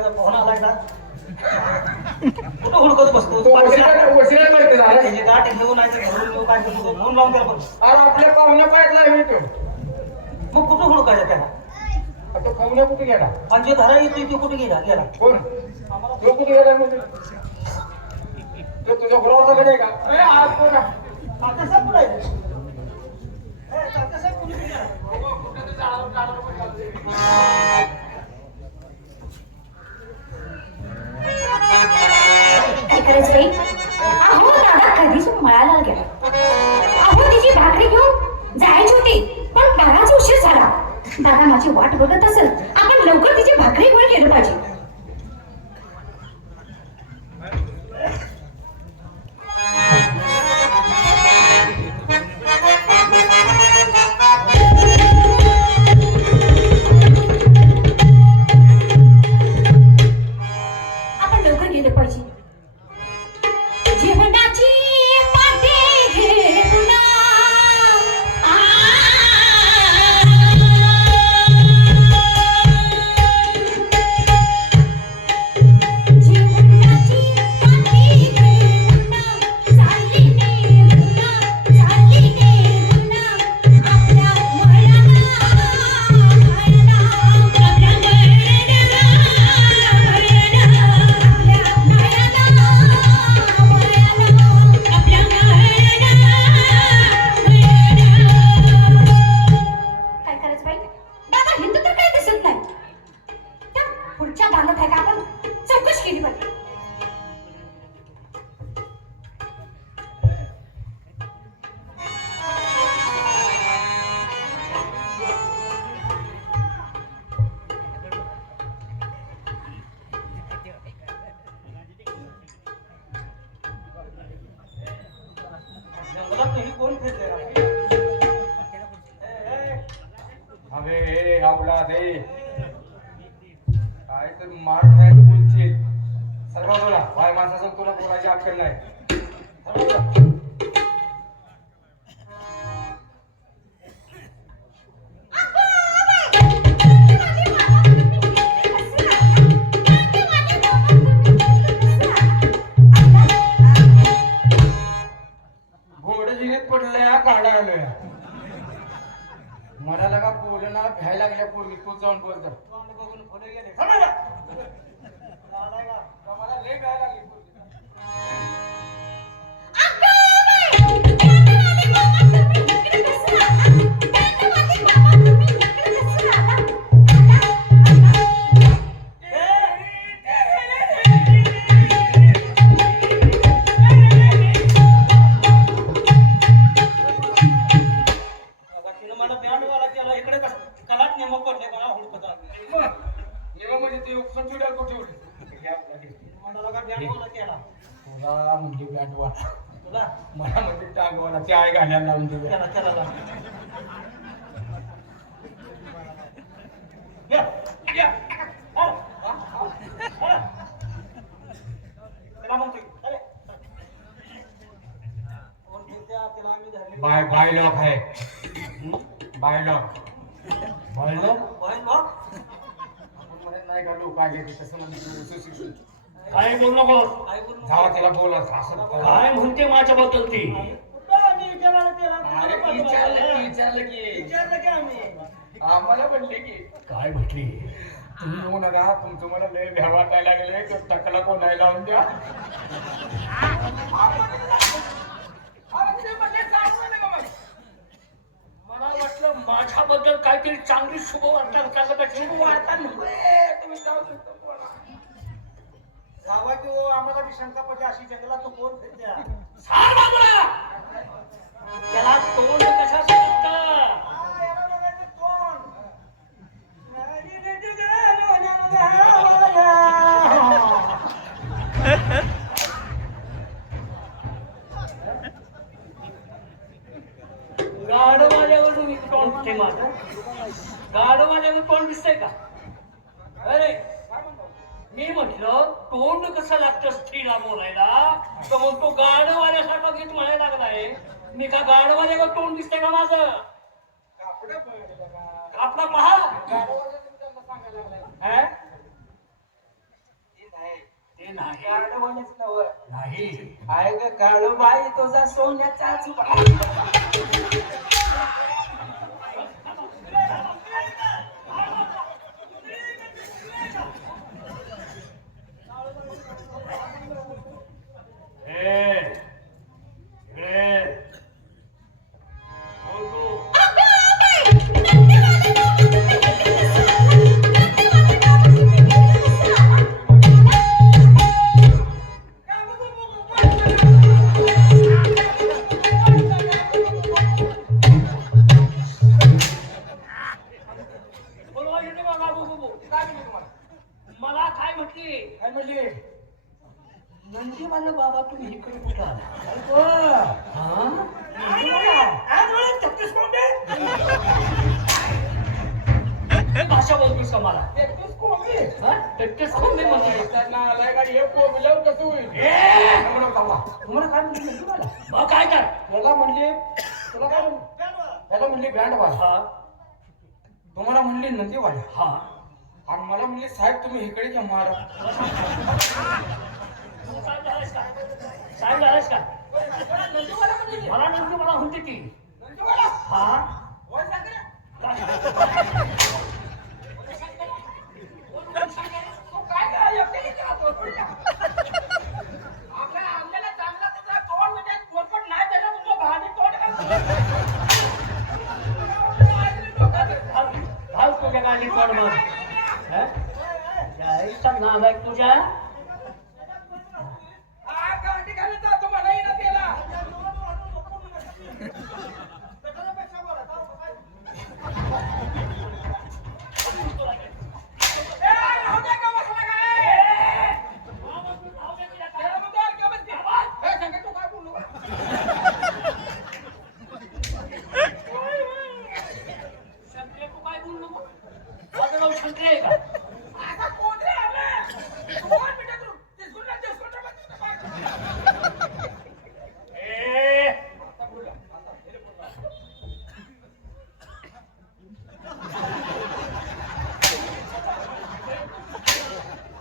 खोल्याचा पोहणा आलाय का कुठं हुडकत बसतो? तो वशिला वशिला करते झाला. त्याची गाठ घेऊन आहे तर घरून घेऊन काय करतो? म्हणून लावून त्याला बघ. अरे आपल्या पाहुण्या पाहिजे मी तो. मग कुठं हुडकायचं त्याला? आता पाहुण्या कुठे गेला? आणि जे धरा येतो तो कुठे गेला? गेला. कोण? तो कुठे गेला म्हणजे तो तुझ्या बरोबर कडे का? ए, आज कोण आहे? आता साहेब कुठे आहे? ए, तात्या साहेब कुठे गेला? काय काही? अहो दादा कधीच मळाला गेला. अहो तिची भाकरी घेऊन जायची होती पण बराच उशीर झाला. दादा माझी वाट बघत असेल आपण लवकर तिची भाकरी घेऊन गेलो पाहिजे. कोण फिरले अबे काय तर मार खायचं बोलशील. सर्व बोला बाय माणसाचं तुला बोलायची अक्कल नाही. घाण्याला लावून देऊया या. अरे, अरे. त्याला त्याला. बाय बाय लॉक आहे. बाय लॉक. Bye lock? नाही का लोक ते तसं सुशिक्षित. काय बोलू नकोस काय बोलू नको. तिला बोला असं काय म्हणते माझ्याबद्दल ती कुठं आम्ही विचारायला त्याला? अरे विचारलं की विचारलं की विचारलं की आम्ही आम्हाला म्हणले की काय म्हटली तुम्ही येऊ नका तुमचं मला लय भ्या वाटायला लागले तर टकला कोणाला लावून द्या मला वाटलं माझ्याबद्दल काहीतरी चांगली शुभ वार्ता सांगत असेल. शुभ वार्ता नव्हे, तुम्ही जाऊ शकता बोला. जावा की हो, आम्हाला बी शंका पडली अशी जंगलात कोण फिरत्या सांग बाबा! त्याला मी का गाडवाल्या तोंड दिसतंय का माझं कापडं पहा. हा? ते नाही. ते नाही गाडवाल्याचं नवं. नाही आहे ग काळूबाई तुझा सोन्याचा बोलतोस का मला? कोंबडी. हा? म्हणते हे. तुम्हाला काय म्हणली? मग काय कर म्हणली तुला काय म्हणली? त्याला म्हणली बँड वाला हा. तुम्हाला म्हणली हा. आणि मला म्हणली साहेब तुम्ही इकडे घ्या मारा. काय झालास का? साहेब झालास का? मला नंदी मला म्हणते ती हा घाल घाल तुझ्या गाडी कोण मग हा? जायचा नाद आहे तुझ्या शंकरे तू काय बोलू नको माझं नाव शंकरे आहे का ए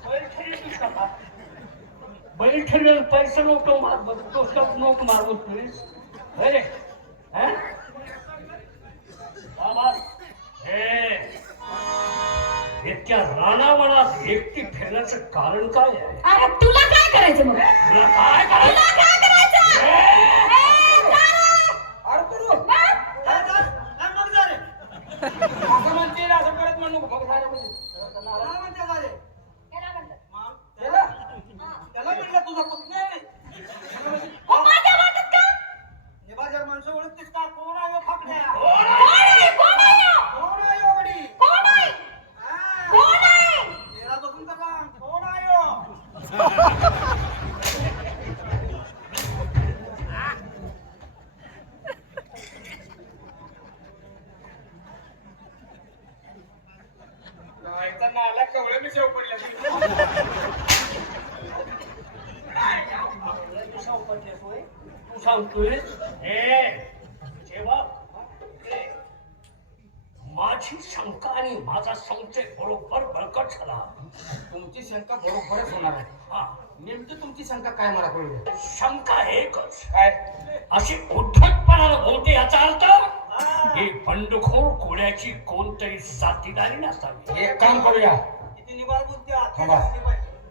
बैल ठरली का बा? बैल पैसे नोट मार पुस्तक नोट मारतो प्लीज अरे हा बाबा हे इतक्या रानावनात एकटी फिरण्याचं कारण काय आहे अरे तुला काय करायचं मग तुला काय तुला करायचं काय करायचं ए! ए, जा रे. अरे असं म्हणते ना, असं परत म्हणू. बघ, साऱ्या म्हणते. Oh, तुमची शंका बरोबरच होणार आहे. हा. नेमकी तुमची शंका काय मला कळू शंका एकच. काय? अशी उद्धटपणानं बोलते याचा अर्थ ही. बंडखोर कोळ्याची कोणतरी साथीदारी नसावी. एक काम करूया. थांबा.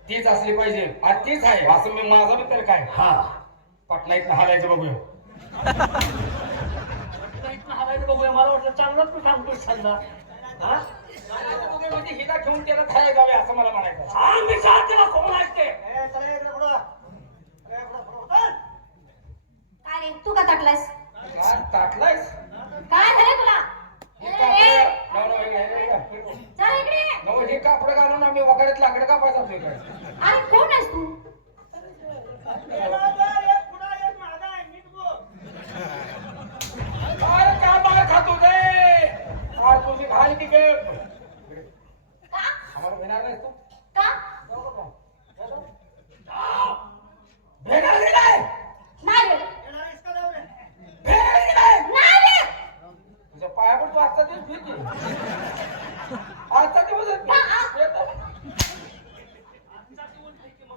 तीच असली पाहिजे. आणि तीच आहे. असं मी माझं तर काय? हा. पटनाईत हालायचं बघूया. इथनं हालायचं बघूया. मला वाटलं चांगलाच तू सांगतोय समजा हा? हिला घेऊन त्याला खायला जावे असं मला म्हणायचं सांग मी साथीला कोण असते काय रे तू का ताटलास काय ताटलायस काय झालं तुला हे ए, कापड नव, नव, हे, हे, हे, हे. चल इकडे नव, हे कापड घालून आम्ही वगैरे लाकडं कापायचं आपल्या इकडे अरे कोण आहेस तू अरे काय मार खातो ते अरे तुझी घाल की गे का आम्हाला घेणार नाहीस तू का जाऊ का?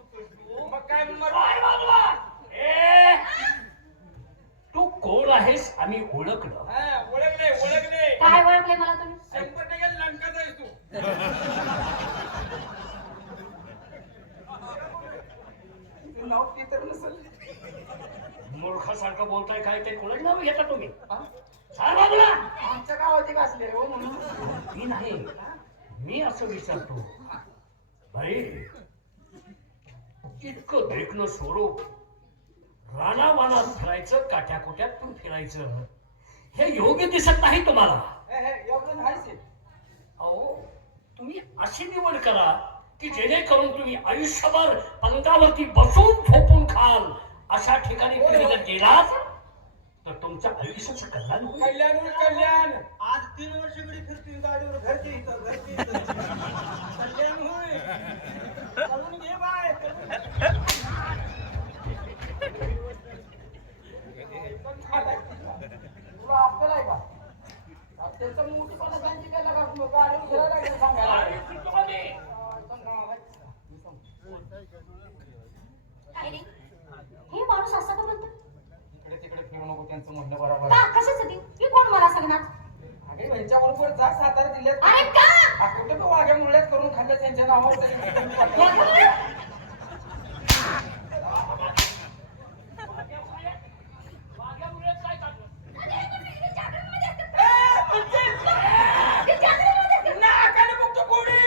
नंबर काय बाजूला? ए, तू कोण आहेस आम्ही ओळखलं हा, ओळख नाही ओळख नाही काय ओळखले मला तुम्ही शंभर टक्के लंकाचा आहेस तू ते नाव ते तर नसेल मूर्खासारखं बोलताय काय ते कोणाच नाव घेता तुम्ही. आमच्या गावाचे असले हो म्हणून. मी नाही. मी असं विचारतो. भाई इतकं देखणं स्वरूप रानावानात फिरायचं काट्या कोट्यात पण फिरायचं. हे योग्य दिसत नाही तुम्हाला. हे, हे. अहो तुम्ही अशी निवड करा की जेणेकरून तुम्ही आयुष्यभर पंखावरती बसून झोपून खाल. अशा ठिकाणी तुम्ही जर गेलात तर तुमच्या आयुष्याचं कल्याण होईल. कल्याण होईल, कल्याण. आज तीन वर्ष गडी फिरतोय गाडीवर घरची इथं घरची इथं. कल्याण होय. करून घे बाय. तुला आपल्याला आहे का? त्यांचा मोठीपणा त्यांची काय लागा गाडीवर फिरायला लागलं सांगायला आणि तुम्हाला काही नाही हे माणूस असं का बोलतो इकडे तिकडे फिरू नको त्यांचं म्हणणं बरोबर. का? कशासाठी मी कोण मला सांगणार? अगे यांच्या बरोबर जा सातारा जिल्ह्यात अरे का? तो वाघ्या मुळ्यात करून खाल्लं त्यांच्या नावावर तरी. वाघ्यामुळे काय चाललं नाकाने बघतो कोणी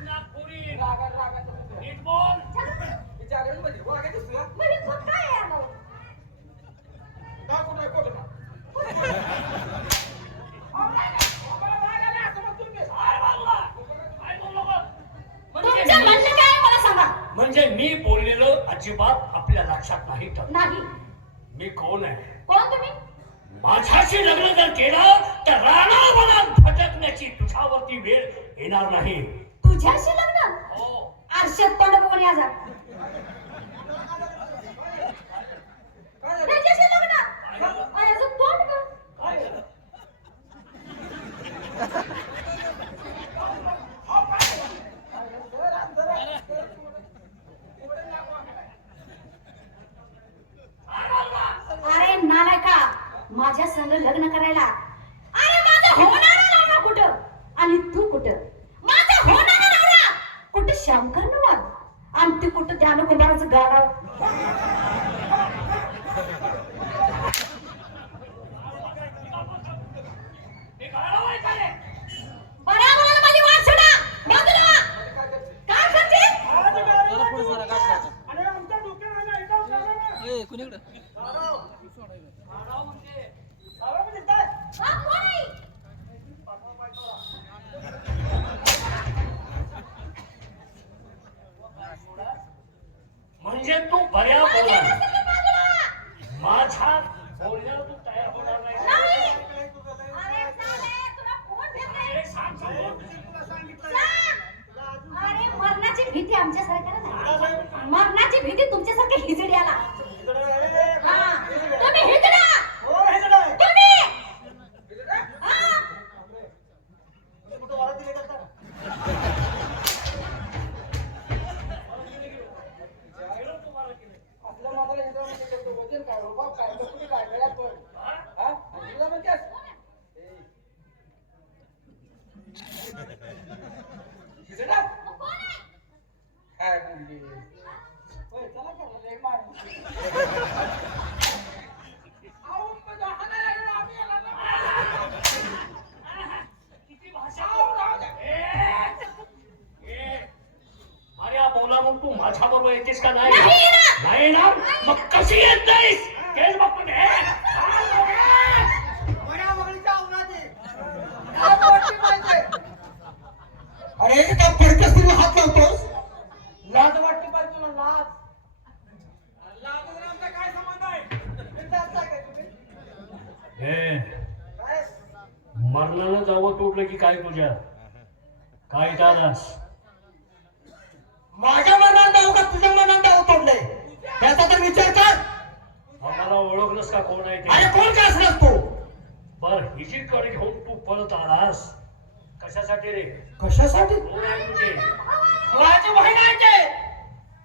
नागपुरी रागात रागात नीट बोल विचारेल मध्ये वाघ्या दिसतो का? का कुठं आहे, कुठं नाही? आम्हाला वाघ आला असं म्हणतो मी. काय बाजूला? काय बोलू नको? म्हणजे तुमचं म्हणणं मी- काय आहे मला सांगा म्हणजे मी बोललेलं अजिबात आपल्या लक्षात नाही तर नाही मी कोण आहे कोण तुम्ही माझ्याशी लग्न जर केलं तर राणावनात भटकण्याची तुझ्यावरती वेळ येणार नाही. तुझ्याशी लग्न? हो. आरशात तोंड बघून या जा काय झालं? त्याच्याशी लग्न आणि याचं तोंड बघ. काय झालं? अरे नालायका माझ्या संग लग्न करायला. अरे माझा होणारा नवरा कुठं? आणि तू कुठं? माझा होणारा नवरा कुठं? श्यामकर नवाल आणि तू कुठं? ध्यान कुंभाराचं गाडा हे म्हणजे तू बऱ्या माझ्या बोला. माझ्या बोलण्यावर तू तयार होणार नाही नाही. अरे चाले, तुला कोण भेटलंय? हे सांग समोर. तुला सांगितलं सांग. अरे मरणाची भीती आमच्या सरकारला नाही मरणाची भीती तुमच्यासारख्या हिजड्याला हा तुम्ही हिजडा हो हे जण आहे. तुम्ही हा म्हणजे कुठं वारा दिले का आता? आपल्या माताला हिंदू म्हणजे त्याचं वजन काय रुबाब काय कसं काय गळ्यात पण हा? हा आणि तुला म्हणतेस ए. हिजडा? काय बोलली होय, चला करा, लय मार. अहो, पण हाणायला लागलो आम्ही याला ना. किती भाषा अरे बोला मग बरोबर येतेस का नाही नाही येणार. मग कशी येत नाहीस तेच हे. पाहिजे? अरे त्या फडक्या स्त्रीला हात लावतोस लाज वाटते पाहिजे तुला लाज लाज आमचा काय संबंध आहे? हे? मरणानं जावं तुटलं की काय तुझ्या काय दादास माझ्या मनात जाऊ का तुझ्या मनात जाऊ तोडलंय त्याचा तर विचार कर. आम्हाला ओळखलंस का कोण आहे अरे ते कोण काय असणार तू? बर हिची कडे घेऊन तू परत आलास कशासाठी रे? कशासाठी? कोण आहे तुझे बहीण आहे ते